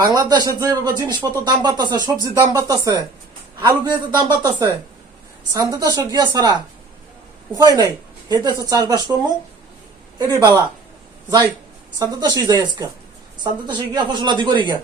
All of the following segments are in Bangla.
বাংলাদেশে যেভাবে জিনিসপত্র দাম বাড়তেছে সবজির দাম বাড়তেছে, আলু পেঁয়াজের দাম বাড়তেছে শান্তি দেশে গিয়া ছাড়া উপায় নাই। এই দেশে চাষবাস করব এটাই বালা। যাই শান্তি দেশে যাই আজকে। শান্তি দেশে গিয়া ফসল আদি করি গিয়া।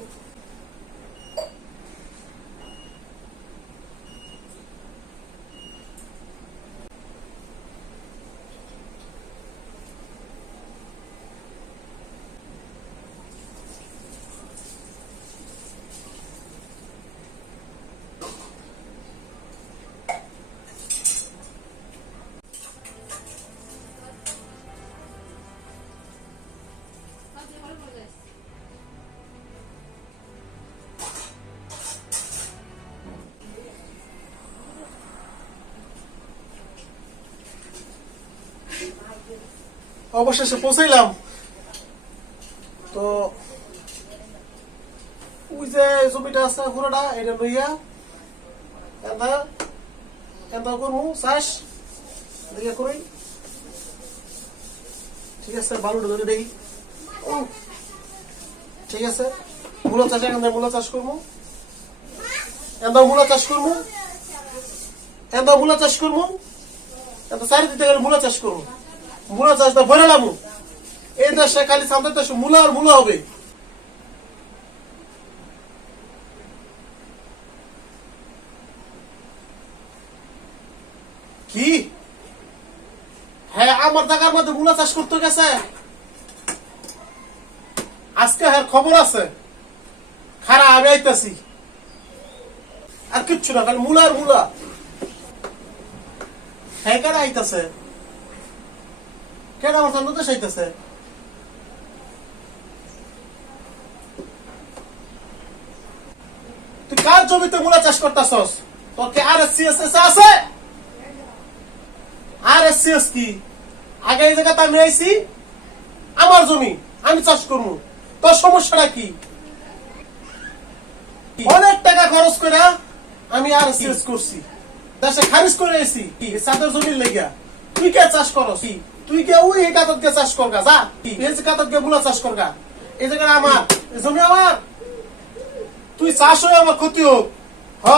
অবশেষে পৌঁছাইলাম। তো ওই যে জমিটা আছে পুরোটা এটা লইয়া এন্দা এন্দা করব চাষ এদিকে করি। ঠিক আছে ভালো ধরে দেখি ও, ঠিক আছে মূলা চাষ এখান মূলা চাষ করব এন্দা মূলা চাষ করব এন্দা মূলা চাষ করব এত চারিদিকে গেলে মূলা চাষ করব মূলা চাষটা ভরে লামু এই দেশে খালি সামনে দেশে মূলা আর মূলা হবে। কি? হ্যাঁ আমার জায়গার মধ্যে মূলা চাষ করতে গেছে। আজকে হ্যাঁ খবর আছে। খারা আমি আইতাছি। আর কিচ্ছু না, খালি মূলা আর মূলা। হ্যাঁ কারা আইতাছে? কেন আমার সামনে তো সাইতেছে তুই কার জমিতে মূলা চাষ করতেছস? তোর কি আর এস আছে? আর এস কি? আগে এই জায়গাতে আমি আমার জমি আমি চাষ করব। তোর সমস্যাটা কি? অনেক টাকা খরচ করে আমি আর এস করছি। দেশে খারিজ করে এসি সাদের জমির লেগিয়া। তুই কে চাষ করস? তুই কে চাষ করগা? যা। এই বুলা চাষ করগা। এই আমার। জমি আমার। তুই চাষ হয়ে আমার ক্ষতি হোক। হ।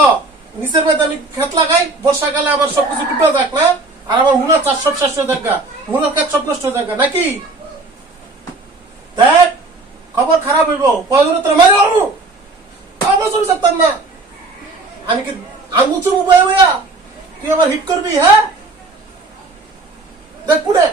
নিচের আমি খেত লাগাই, বর্ষাকালে আমার সবকিছু ডুবে না? আর আমার চাষ সব শেষ হয়ে মূলার কাজ সব নষ্ট হয়ে যাক নাকি? দেখ, খবর খারাপ হইব। প্রয়োজনে তোর মারি আলমু আমরা চলে না। আমি কি আঙ্গুল চুমু বয়ে তুই আমার হিট করবি হ্যাঁ? দেখ পুনে